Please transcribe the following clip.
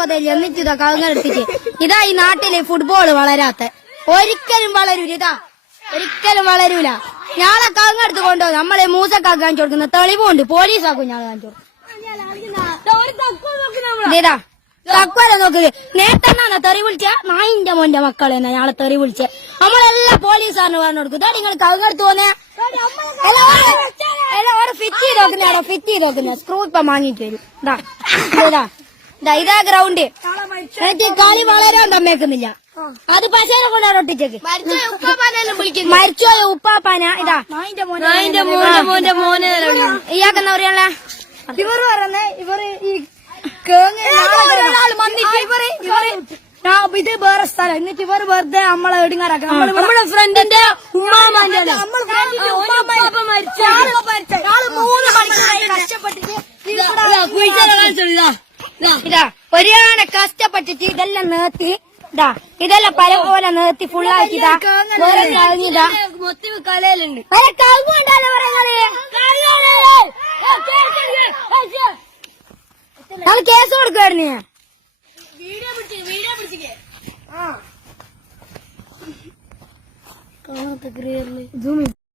പൊതയില്ല എന്നിട്ട് ഇതാ കവുങ്ങെടുത്തിട്ട് ഇതാ ഈ നാട്ടില് ഫുട്ബോള് വളരാത്ത ഒരിക്കലും വളരൂല ഇതാ ഒരിക്കലും വളരൂല. ഞാളെ കവുങ്ങെടുത്ത് കൊണ്ടുപോകും നമ്മളെ മൂസക്കാക്ക് കാണിച്ചു കൊടുക്കുന്ന തെളിവുണ്ട് പോലീസാക്കും ഞാൻ കാണിച്ചു കൊടുക്കും. ഇതാ തക്കുവല്ല നോക്കുക നേരത്തെ തെറി വിളിച്ച നായിന്റെ മോന്റെ മക്കളെ എന്നാ ഞാളെ തെറി വിളിച്ച നമ്മളെല്ലാം പോലീസാറിന് പറഞ്ഞു കൊടുക്കും. ഇതാ നിങ്ങൾ കവുങ്ങെടുത്ത് പോന്നെ ഫിറ്റ് ചെയ്ത് നോക്കുന്നതാണോ ഫിറ്റ് ചെയ്ത് നോക്കുന്ന സ്ക്രൂ ഇപ്പൊ വാങ്ങിട്ട് വരും. ഇതാ ഗ്രൗണ്ട് എന്നിട്ട് കളി വളരാൻ തമ്മേക്കുന്നില്ല. അത് പശേനെ കൊണ്ടാണ് ഒട്ടിച്ചേക്ക് മരിച്ചോയ ഉപ്പാപ്പാന ഇതാ ഇയാക്കെന്നാ പറയാനുള്ള ഇവർ പറയുന്നേ ഇവര് ഈ ഇത് വേറെ സ്ഥലം എന്നിട്ട് ഇവർ വെറുതെ നമ്മളെ ഇടുങ്ങാറാക്കാം. നമ്മുടെ ഫ്രണ്ടിന്റെ ഉമ്മാമാന്റെ 3 മണിക്കൂറായി കഷ്ടപ്പെട്ടിട്ട് ഇതാ ഒരാളെ കഷ്ടപ്പെട്ടിട്ട് ഇതെല്ലാം നേർത്തി ഇതാ ഇതെല്ലാം പല പോലെ നേർത്തി ഫുള്ളാക്കി ഇതാ കലയിലുണ്ട് ഞങ്ങൾ കേസ് കൊടുക്കുവായിരുന്നു.